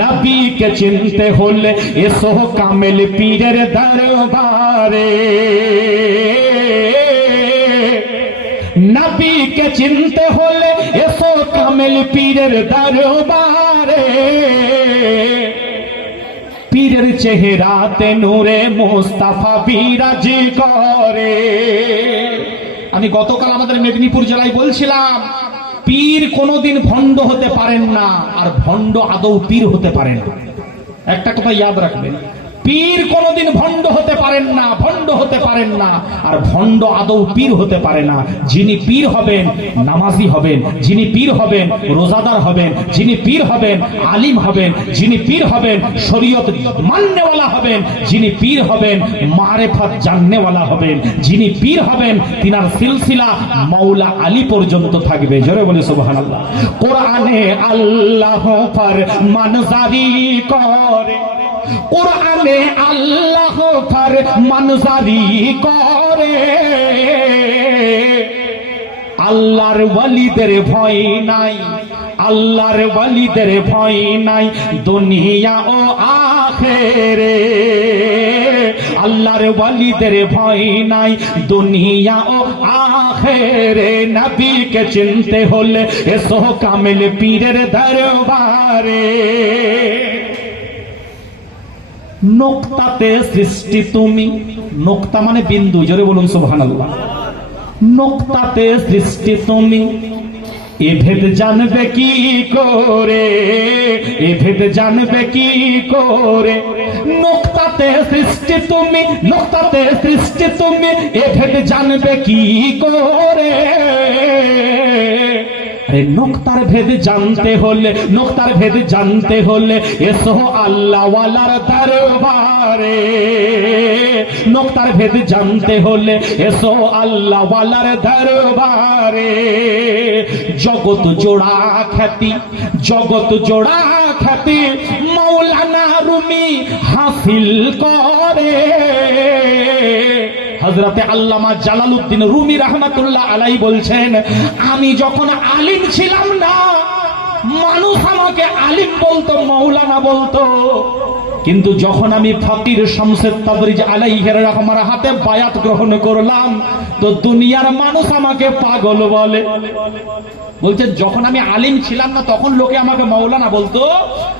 নবীকে চিনতে হলে এসো কামেল পীরের দরবারে, নবীকে চিনতে হলে এসো কামেল পীরের দরবারে। পীরের চেহারাতে নূরে মুস্তাফা বিরাজ করে। আমি গতকাল আমাদের মেদিনীপুর জেলায় বলছিলাম, পীর কোনোদিন ভণ্ড হতে পারেন না, আর ভণ্ড আদৌ পীর হতে পারে না। একটা কথা ইয়াদ রাখবেন, পীর কোনোদিন ভণ্ড হতে পারেন না, ভণ্ড হতে পারেন না, আর ভণ্ড আদৌ পীর হতে পারে না। যিনি পীর হবেন নামাজি হবেন, যিনি পীর হবেন রোজাদার হবেন, যিনি পীর হবেন আলিম হবেন, যিনি পীর হবেন শরীয়ত মাননেওয়ালা হবেন, যিনি পীর হবেন মারেফত জাননেওয়ালা হবেন, যিনি পীর হবেন তিনার সিলসিলা মাওলা আলী পর্যন্ত থাকবে। জোরে বলে সুবহানাল্লাহ। কোরআনে আল্লাহ ফরমান জারি করে, কোরআনে আল্লাহ ফরমান জারি করে। আল্লাহর ওয়ালিদের ভয় নাই, আল্লাহর ওয়ালিদের ভয় নাই দুনিয়া ও আখিরে। আল্লাহর ওয়ালিদের ভয় নাই দুনিয়া ও আখিরে। নবীকে চিনতে হলে এসো কামেল পীরের দরবারে। নোক্তাতে সৃষ্টি তুমি, নোক্তা মানে বিন্দু, জোরে বলুন সুবহানাল্লাহ। নোক্তাতে সৃষ্টি তুমি, এ ভেদ জানবে কি করে, এ ভেদ জানবে কি করে। নোক্তাতে সৃষ্টি তুমি, নোক্তাতে সৃষ্টি তুমি, এ ভেদ জানবে কি করে। নোক্তার ভেদ জানতে হলে, নোক্তার ভেদ জানতে হলে এসো আল্লাহ ওয়ালার দরবারে। নোক্তার ভেদ জানতে হলে এসো আল্লাহ ওয়ালার দরবারে। জগৎ জোড়া খ্যাতি, জগৎ জোড়া খ্যাতি মাওলানা রুমি হাসিল করে। হযরতে আল্লামা জালালউদ্দিন রুমি রাহমাতুল্লাহ আলাইহি বলছেন, আমি যখন আলিম ছিলাম না, মানুষ আমাকে আলিম বলতো, মাওলানা বলতো, কিন্তু যখন আমি ফকির শামসুদ তাবরিজি আলাইহির রহমার হাতে বায়াত গ্রহণ করলাম, তো দুনিয়ার মানুষ আমাকে পাগল বলে। বলছে যখন আমি আলিম ছিলাম না তখন লোকে আমাকে মাওলানা বলতো,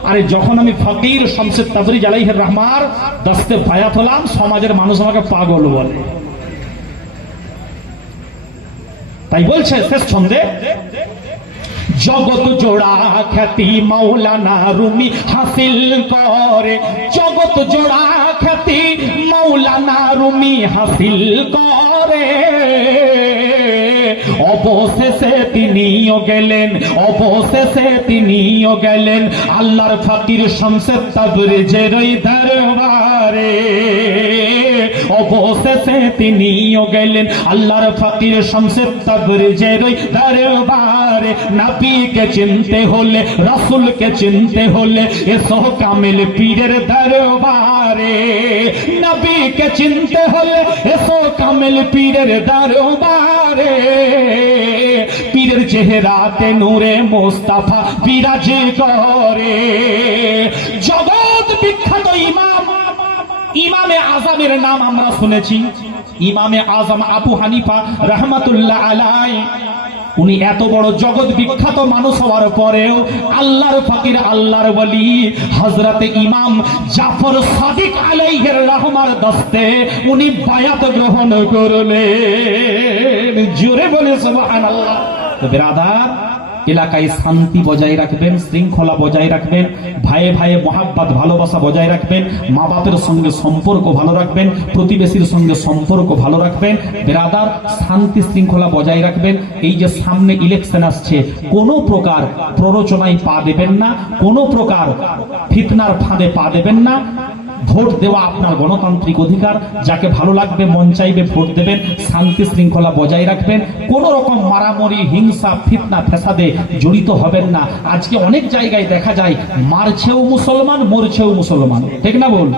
আর যখন আমি ফকির শামসুদ তাবরিজি আলাইহির রহমার দস্তে বায়াত হলাম, সমাজের মানুষ আমাকে পাগল বলে। তাই বলছে শেষ ছন্দে, জগৎ জোড়া খ্যাতি মাওলানা রুমি হাসিল করে। জগৎ জোড়া খ্যাতি মাওলানা রুমি হাসিল করে। অবশেষে তিনিও গেলেন, অবশেষে তিনিও গেলেন আল্লাহর ফকির শামসুদ তাবরিজের দরবারে। অবশেষে তিনিও গেলেন আল্লাহর ফকির শামসুদ তাবরিজের দরবারে। নবীকে চিনতে হলে, রাসূলকে চিনতে হলে এসো কামেল পীরের দরবারে। নবীকে চিনতে হলে এসো কামেল পীরের দরবারে। পীরের চেহারাতে নূরে মুস্তাফা বিরাজ করে। জগৎ বিখ্যাত ইমাম, ইমামে আজমের নাম আমরা শুনেছি, ইমামে আজম আবু হানিফা রাহমাতুল্লাহ আলাইহি। উনি এত বড় জগৎ বিখ্যাত মানুষ হওয়ার পরেও আল্লাহর ফকির, আল্লাহর ওয়ালি হযরতে ইমাম জাফর সাদিক আলাইহির রহমার দস্তে উনি বায়াত গ্রহণ করলেন। জোরে বলে সুবহানাল্লাহ। তো বিরাদার, এলাকায় শান্তি বজায় রাখবেন, শৃঙ্খলা বজায় রাখবেন, ভাইয়ে ভাইয়ে মহাব্বত ভালোবাসা বজায় রাখবেন, মা বাপের সঙ্গে সম্পর্ক ভালো রাখবেন, প্রতিবেশীর সঙ্গে সম্পর্ক ভালো রাখবেন। বিরাদার, শান্তি শৃঙ্খলা বজায় রাখবেন। এই যে সামনে ইলেকশন আসছে, কোনো প্রকার প্ররোচনায় পা দেবেন না, কোনো প্রকার ফিতনার ফাঁদে পা দেবেন না। ভোট দেওয়া আপনার গণতান্ত্রিক অধিকার, যাকে ভালো লাগবে মন চাইবে ভোট দেবেন, শান্তি শৃঙ্খলা বজায় রাখবেন, কোন রকম মারামারি হিংসা ফিতনা ফেসাদে জড়িত হবেন না। আজকে অনেক জায়গায় দেখা যায় মারছেও মুসলমান মরছেও মুসলমান, ঠিক না বল?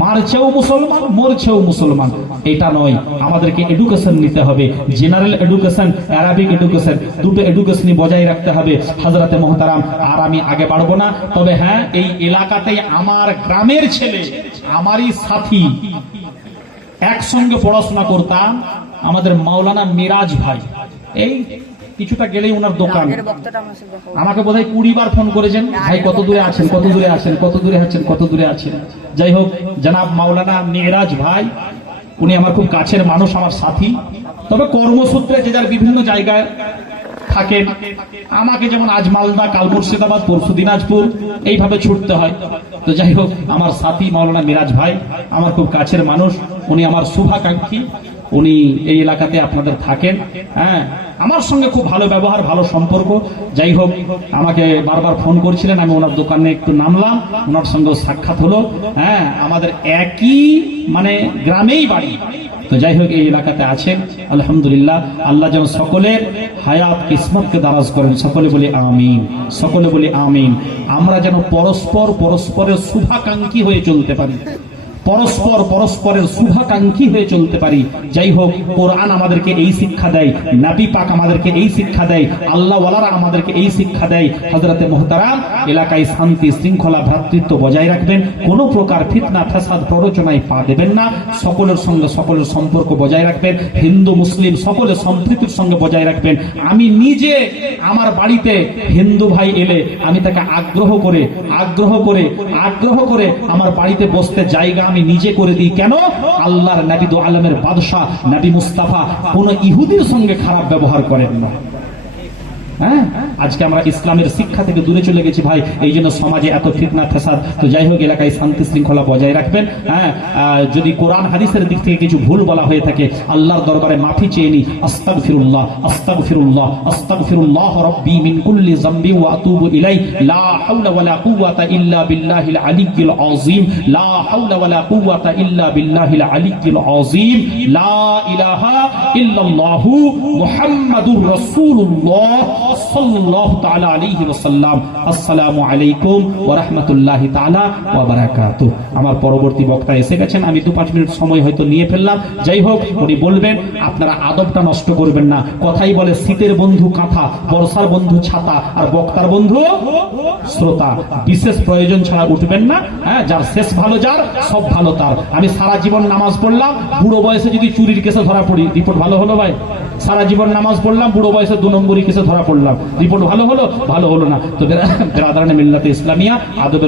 মারছেও মুসলমান মরছেও মুসলমান, এটা নয়। আমাদেরকে এডুকেশন নিতে হবে, জেনারেল এডুকেশন, অ্যারাবিক এডুকেশন, দুটো এডুকেশনই বজায় রাখতে হবে হযরতে মুহতারাম। আর আমি আগে বাড়বো না, তবে হ্যাঁ, এই এলাকাতেই আমার গ্রামের ছেলে, আমারই সাথী, একসঙ্গে পড়াশোনা করতাম, আমাদের মাওলানা মিরাজ ভাই, এই কিছুটা গেলেই ওনার দোকান, আমাকে বোধহয় 20 বার ফোন করেছেন, ভাই কত দূরে আছেন, কত দূরে আছেন, কত দূরে আছেন, কত দূরে আছেন। যাই হোক, জনাব মাওলানা মিরাজ ভাই, উনি আমার খুব কাছের মানুষ, আমার সাথী। তবে কর্মসূত্রে যে যার বিভিন্ন জায়গায় থাকেন, আমাকে যেমন আজ মালদা, কাল মুর্শিদাবাদ, পরশু দিনাজপুর, এইভাবে ছুটতে হয়। তো যাই হোক, আমার সাথী মাওলানা মিরাজ ভাই আমার খুব কাছের মানুষ, উনি আমার শুভাকাঙ্ক্ষী, উনি এই এলাকাতে আপনাদের থাকেন। হ্যাঁ, আমার সঙ্গে খুব ভালো ব্যবহার, ভালো সম্পর্ক। যাই হোক, আমাকে বারবার ফোন করছিলেন, আমি ওনার দোকানে একটু নামলাম, ওনার সঙ্গে সাক্ষাৎ হলো। হ্যাঁ, আমাদের একই মানে গ্রামেই বাড়ি। তো যাই হোক, এই এলাকাতে আছেন, আলহামদুলিল্লাহ। আল্লাহ যেন সকলের হায়াত কিসমতকে দারাজ করেন, সকলে বলি আমিন, সকলে বলি আমিন। আমরা যেন পরস্পরের শুভাকাঙ্ক্ষী হয়ে চলতে পারি, পরস্পরের শুভাকাঙ্ক্ষী হয়ে চলতে পারি। যাই হোক, কোরআন আমাদেরকে এই শিক্ষা দেয়, নবী পাক আমাদেরকে এই শিক্ষা দেয়, আল্লাহ ওয়ালারা আমাদেরকে এই শিক্ষা দেয়। হযরতে মুহতারাম, এলাকায় শান্তি শৃঙ্খলা ভ্রাতৃত্ব বজায় রাখবেন, কোনো প্রকার ফিতনা ফ্যাসাদ প্ররোচনায় পা দেবেন না, সকলের সঙ্গে সকলের সম্পর্ক বজায় রাখবেন, হিন্দু মুসলিম সকলের সম্প্রীতির সঙ্গে বজায় রাখবেন। আমি নিজে আমার বাড়িতে হিন্দু ভাই এলে আমি তাকে আগ্রহ করে আমার বাড়িতে বসতে জায়গা আমি নিজে করে দিই। কেন? আল্লাহর নবী দো আলমের বাদশাহ নবী মুস্তাফা কোন ইহুদির সঙ্গে খারাপ ব্যবহার করেন না। হ্যাঁ, আজকে আমরা ইসলামের শিক্ষা থেকে দূরে চলে গেছি ভাই, এই জন্য সমাজে এত ফিতনা ফ্যাসাদ। তো যাই হোক, এলাকায় শান্তি শৃঙ্খলা বজায় রাখবেন। হ্যাঁ, যদি কোরআন হাদিসের দিক থেকে কিছু ভুল বলা হয়ে থাকে, আল্লাহর দরবারে মাফি চেয়ে নি। আস্তাগফিরুল্লাহ আস্তাগফিরুল্লাহ আস্তাগফিরুল্লাহ রাব্বি মিন কুল্লি যামবি ওয়া আতুবু ইলাইহি, লা হাওলা ওয়ালা কুওয়াতা ইল্লা বিল্লাহিল আলিয়্যিল আযীম, লা হাওলা ওয়ালা কুওয়াতা ইল্লা বিল্লাহিল আলিয়্যিল আযীম, লা ইলাহা ইল্লাল্লাহু মুহাম্মাদুর রাসূলুল্লাহ সাল্লাল্লাহু তাআলা আলাইহি ওয়াসাল্লাম। আসসালামু আলাইকুম ওয়া রাহমাতুল্লাহি তাআলা ওয়া বারাকাতুহু। আমার পরবর্তী বক্তা এসে গেছেন, আমি 2-5 মিনিট সময় হয়তো নিয়ে ফেললাম। যাই হোক, উনি বলবেন, আপনারা আদবটা নষ্ট করবেন না। কথাই বলে, শীতের বন্ধু কাঁথা, বর্ষার বন্ধু ছাতা, আর বক্তার বন্ধু শ্রোতা। বিশেষ প্রয়োজন ছাড়া উঠবেন না। হ্যাঁ, যার শেষ ভালো, যার সব ভালো তার। আমি সারা জীবন নামাজ পড়লাম, বুড়ো বয়সে যদি চুরির কেসে ধরা পড়ি, রিপোর্ট ভালো হলো ভাই? সারা জীবন নামাজ পড়লাম, বুড়ো বয়সে 2 নম্বরই কেসে ধরা পড়লাম, রিপোর্ট ভালো হলো? ভালো হলো না। তো বেরাদারানে মিল্লাতে ইসলামিয়া আদব